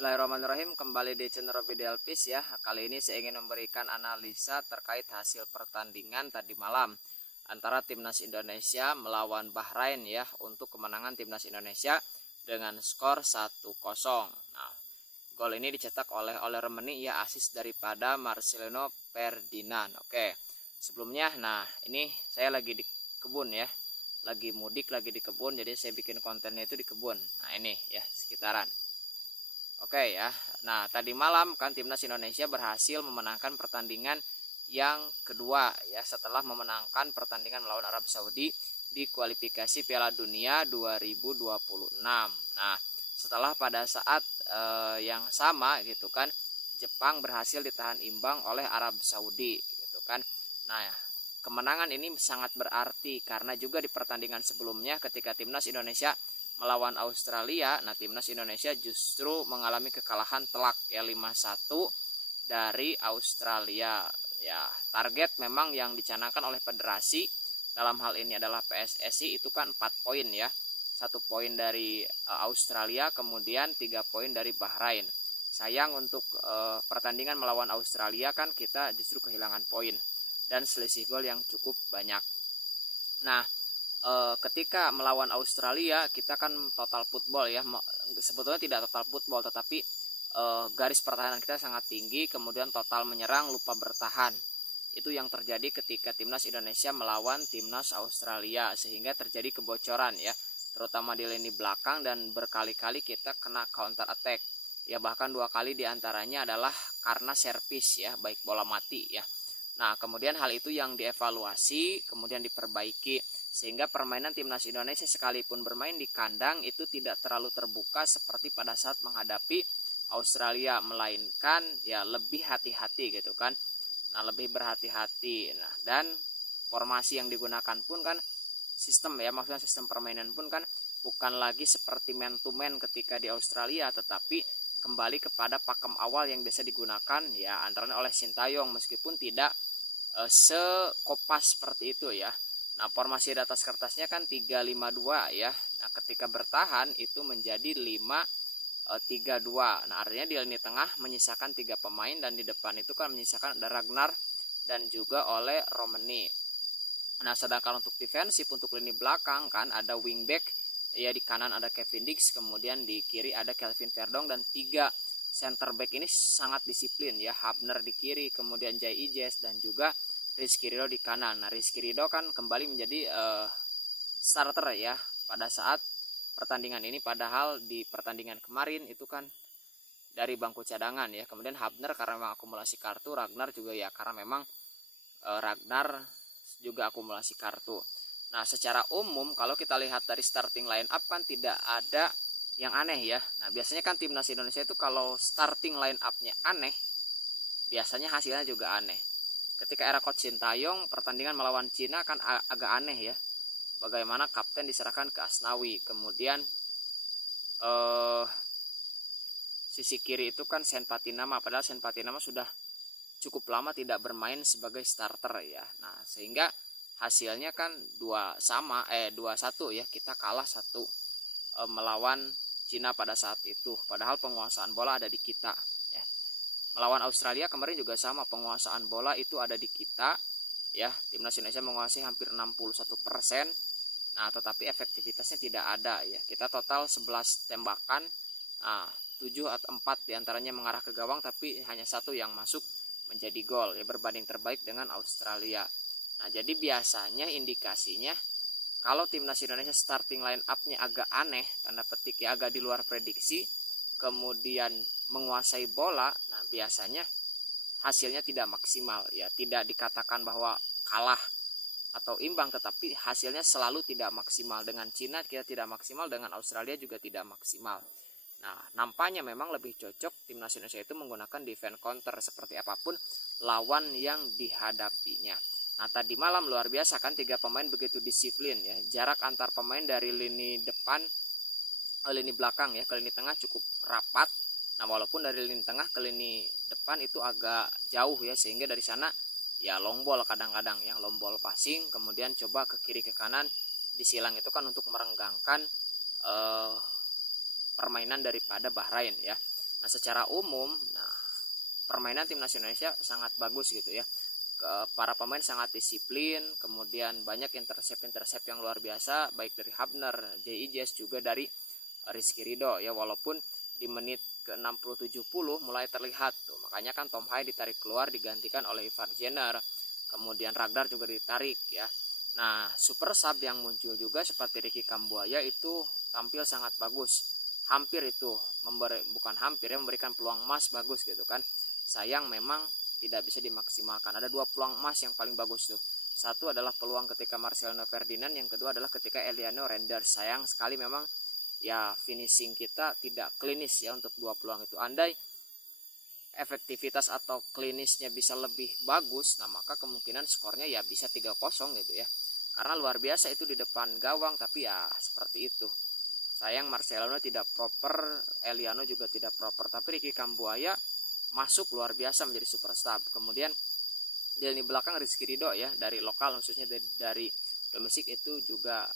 Bismillahirrahmanirrahim, kembali di channel Robby Delpis ya. Kali ini saya ingin memberikan analisa terkait hasil pertandingan tadi malam antara Timnas Indonesia melawan Bahrain ya, untuk kemenangan Timnas Indonesia dengan skor 1-0. Nah, gol ini dicetak oleh Romeni ya, asis daripada Marcelino Ferdinand. Oke. Sebelumnya, nah ini saya lagi di kebun ya. Lagi mudik, lagi di kebun, jadi saya bikin kontennya itu di kebun. Nah, ini ya sekitaran. Oke ya, nah tadi malam kan Timnas Indonesia berhasil memenangkan pertandingan yang kedua ya, setelah memenangkan pertandingan melawan Arab Saudi di kualifikasi Piala Dunia 2026. Nah, setelah pada saat yang sama gitu kan, Jepang berhasil ditahan imbang oleh Arab Saudi gitu kan. Nah, kemenangan ini sangat berarti karena juga di pertandingan sebelumnya ketika Timnas Indonesia melawan Australia, nah Timnas Indonesia justru mengalami kekalahan telak ya 5-1 dari Australia. Ya, target memang yang dicanangkan oleh federasi dalam hal ini adalah PSSI itu kan 4 poin ya. 1 poin dari Australia, kemudian 3 poin dari Bahrain. Sayang untuk pertandingan melawan Australia kan kita justru kehilangan poin dan selisih gol yang cukup banyak. Nah, ketika melawan Australia kita kan total football ya, sebetulnya tidak total football tetapi garis pertahanan kita sangat tinggi, kemudian total menyerang lupa bertahan. Itu yang terjadi ketika Timnas Indonesia melawan Timnas Australia, sehingga terjadi kebocoran ya, terutama di lini belakang, dan berkali-kali kita kena counter attack ya, bahkan 2 kali diantaranya adalah karena servis ya, baik bola mati ya. Nah, kemudian hal itu yang dievaluasi, kemudian diperbaiki, sehingga permainan Timnas Indonesia sekalipun bermain di kandang itu tidak terlalu terbuka seperti pada saat menghadapi Australia, melainkan ya lebih hati-hati gitu kan. Nah, lebih berhati-hati. Nah, dan formasi yang digunakan pun kan sistem ya, maksudnya sistem permainan pun kan bukan lagi seperti man to man ketika di Australia, tetapi kembali kepada pakem awal yang biasa digunakan ya, antara oleh Sintayong, meskipun tidak sekopas seperti itu ya. Nah, formasi di atas kertasnya kan 3-5-2 ya. Nah, ketika bertahan itu menjadi 5-3-2. Nah, artinya di lini tengah menyisakan 3 pemain, dan di depan itu kan menyisakan ada Ragnar dan juga oleh Romeni. Nah, sedangkan untuk defensif, untuk lini belakang kan ada wingback ya, di kanan ada Kevin Dix, kemudian di kiri ada Kelvin Verdong, dan 3 center back ini sangat disiplin ya. Hubner di kiri, kemudian Jai Ijes, dan juga Rizky Ridho di kanan. Nah, Rizky Ridho kan kembali menjadi starter ya pada saat pertandingan ini, padahal di pertandingan kemarin itu kan dari bangku cadangan ya. Kemudian Hubner karena memang akumulasi kartu, Ragnar juga ya karena memang Ragnar juga akumulasi kartu. Nah, secara umum kalau kita lihat dari starting line up kan tidak ada yang aneh ya. Nah, biasanya kan Timnas Indonesia itu kalau starting line up-nya aneh, biasanya hasilnya juga aneh. Ketika era Coach Sintayong, pertandingan melawan Cina kan agak aneh ya. Bagaimana kapten diserahkan ke Asnawi, kemudian sisi kiri itu kan Sen Patinama, padahal Sen Patinama sudah cukup lama tidak bermain sebagai starter ya. Nah, sehingga hasilnya kan 2-1 ya, kita kalah 1 melawan Cina pada saat itu, padahal penguasaan bola ada di kita ya. Melawan Australia kemarin juga sama, penguasaan bola itu ada di kita ya. Timnas Indonesia menguasai hampir 61%. Nah, tetapi efektivitasnya tidak ada ya. Kita total 11 tembakan, nah 7 atau 4 diantaranya mengarah ke gawang, tapi hanya 1 yang masuk menjadi gol ya, berbanding terbaik dengan Australia. Nah, jadi biasanya indikasinya kalau Timnas Indonesia starting line up-nya agak aneh, tanda petik ya, agak di luar prediksi, kemudian menguasai bola, nah biasanya hasilnya tidak maksimal ya. Tidak dikatakan bahwa kalah atau imbang, tetapi hasilnya selalu tidak maksimal. Dengan Cina kita tidak maksimal, dengan Australia juga tidak maksimal. Nah, nampaknya memang lebih cocok Timnas Indonesia itu menggunakan defense counter seperti apapun lawan yang dihadapinya. Nah, tadi malam luar biasa kan, 3 pemain begitu disiplin ya. Jarak antar pemain dari lini depan, lini belakang ya, ke lini tengah cukup rapat. Nah, walaupun dari lini tengah ke lini depan itu agak jauh ya, sehingga dari sana ya long ball kadang-kadang ya, long ball passing, kemudian coba ke kiri ke kanan disilang, itu kan untuk merenggangkan permainan daripada Bahrain ya. Nah, secara umum, permainan timnas Indonesia sangat bagus gitu ya. Para pemain sangat disiplin, kemudian banyak intercept yang luar biasa, baik dari Hubner, J.I. juga dari Rizky Ridho ya, walaupun di menit ke 60-70 mulai terlihat tuh. Makanya kan Tom Hai ditarik keluar digantikan oleh Ivan Jenner. Kemudian Ragnar juga ditarik ya. Nah, super sub yang muncul juga seperti Ricky Kambuaya itu tampil sangat bagus. Hampir itu memberikan peluang emas bagus gitu kan. Sayang memang tidak bisa dimaksimalkan. Ada 2 peluang emas yang paling bagus tuh. Satu adalah peluang ketika Marcelino Ferdinand, yang kedua adalah ketika Eliano Renders. Sayang sekali memang ya finishing kita tidak klinis ya untuk 2 peluang itu. Andai efektivitas atau klinisnya bisa lebih bagus, nah maka kemungkinan skornya ya bisa 3-0 gitu ya. Karena luar biasa itu di depan gawang, tapi ya seperti itu. Sayang Marcelino tidak proper, Eliano juga tidak proper, tapi Ricky Kambuaya masuk luar biasa menjadi super sub. Kemudian di lini belakang Rizky Ridho ya, dari lokal khususnya dari domestik itu juga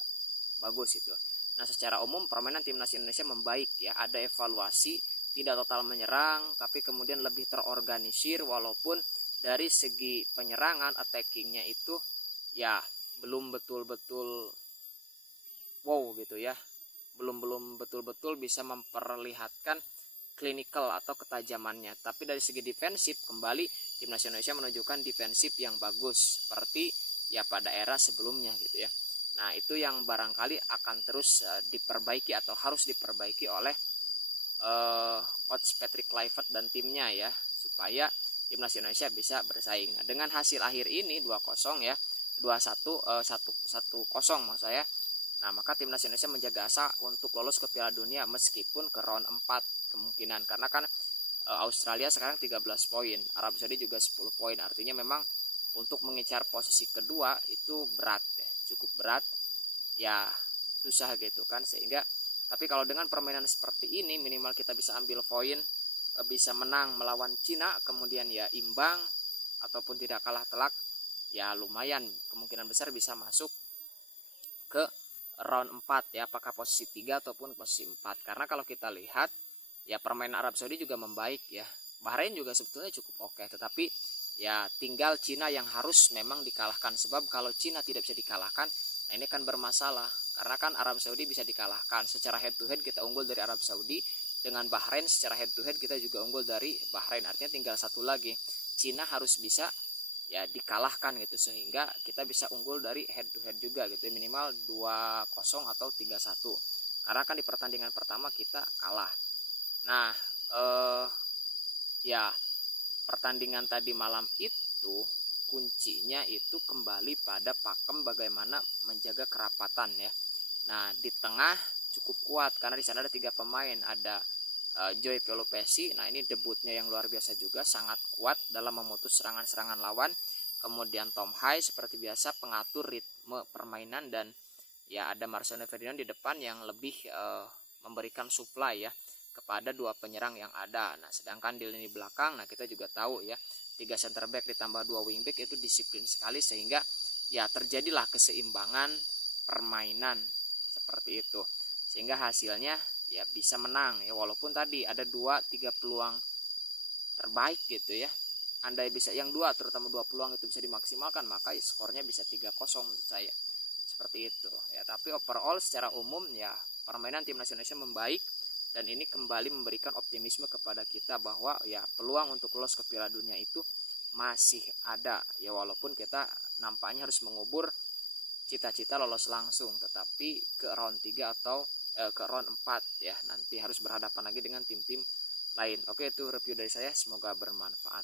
bagus itu. Nah, secara umum permainan timnas Indonesia membaik ya, ada evaluasi, tidak total menyerang tapi kemudian lebih terorganisir, walaupun dari segi penyerangan attackingnya itu ya belum betul-betul wow gitu ya. Belum betul-betul bisa memperlihatkan klinikal atau ketajamannya. Tapi dari segi defensif kembali timnas Indonesia menunjukkan defensif yang bagus seperti ya pada era sebelumnya gitu ya. Nah, itu yang barangkali akan terus diperbaiki atau harus diperbaiki oleh coach Patrick Kluivert dan timnya ya, supaya timnas Indonesia bisa bersaing. Nah, dengan hasil akhir ini 2-0 ya, 2-1 1-0 maksud saya. Nah, maka timnas Indonesia menjaga asa untuk lolos ke Piala Dunia meskipun ke round 4 kemungkinan, karena kan Australia sekarang 13 poin, Arab Saudi juga 10 poin. Artinya memang untuk mengincar posisi kedua itu berat ya, cukup berat. Ya, susah gitu kan, sehingga tapi kalau dengan permainan seperti ini minimal kita bisa ambil poin, bisa menang melawan Cina, kemudian ya imbang ataupun tidak kalah telak, ya lumayan kemungkinan besar bisa masuk ke round 4 ya, apakah posisi 3 ataupun posisi 4. Karena kalau kita lihat ya permainan Arab Saudi juga membaik ya. Bahrain juga sebetulnya cukup oke, tetapi ya tinggal Cina yang harus memang dikalahkan, sebab kalau Cina tidak bisa dikalahkan, nah ini kan bermasalah. Karena kan Arab Saudi bisa dikalahkan secara head to head, kita unggul dari Arab Saudi. Dengan Bahrain secara head to head kita juga unggul dari Bahrain. Artinya tinggal satu lagi, Cina harus bisa ya dikalahkan gitu, sehingga kita bisa unggul dari head to head juga gitu, minimal 2-0 atau 3-1. Karena kan di pertandingan pertama kita kalah. Nah, ya pertandingan tadi malam itu kuncinya itu kembali pada pakem bagaimana menjaga kerapatan ya. Nah, di tengah cukup kuat karena di sana ada 3 pemain, ada Joy Pelupesi. Nah, ini debutnya yang luar biasa juga, sangat kuat dalam memutus serangan-serangan lawan. Kemudian Tom Hai seperti biasa pengatur ritme permainan, dan ya ada Marcelino Ferdinand di depan yang lebih memberikan supply ya kepada 2 penyerang yang ada. Nah, sedangkan di lini belakang, nah kita juga tahu ya, 3 center back ditambah 2 wing back itu disiplin sekali, sehingga ya terjadilah keseimbangan permainan seperti itu. Sehingga hasilnya ya bisa menang ya, walaupun tadi ada 2-3 peluang terbaik gitu ya. Andai bisa yang 2, terutama 2 peluang itu bisa dimaksimalkan, maka ya skornya bisa 3-0 menurut saya. Seperti itu ya, tapi overall secara umum ya permainan timnas Indonesia membaik, dan ini kembali memberikan optimisme kepada kita bahwa ya peluang untuk lolos ke Piala Dunia itu masih ada ya, walaupun kita nampaknya harus mengubur cita-cita lolos langsung, tetapi ke round 3 atau ke round 4 ya, nanti harus berhadapan lagi dengan tim-tim lain. Oke, itu review dari saya, semoga bermanfaat.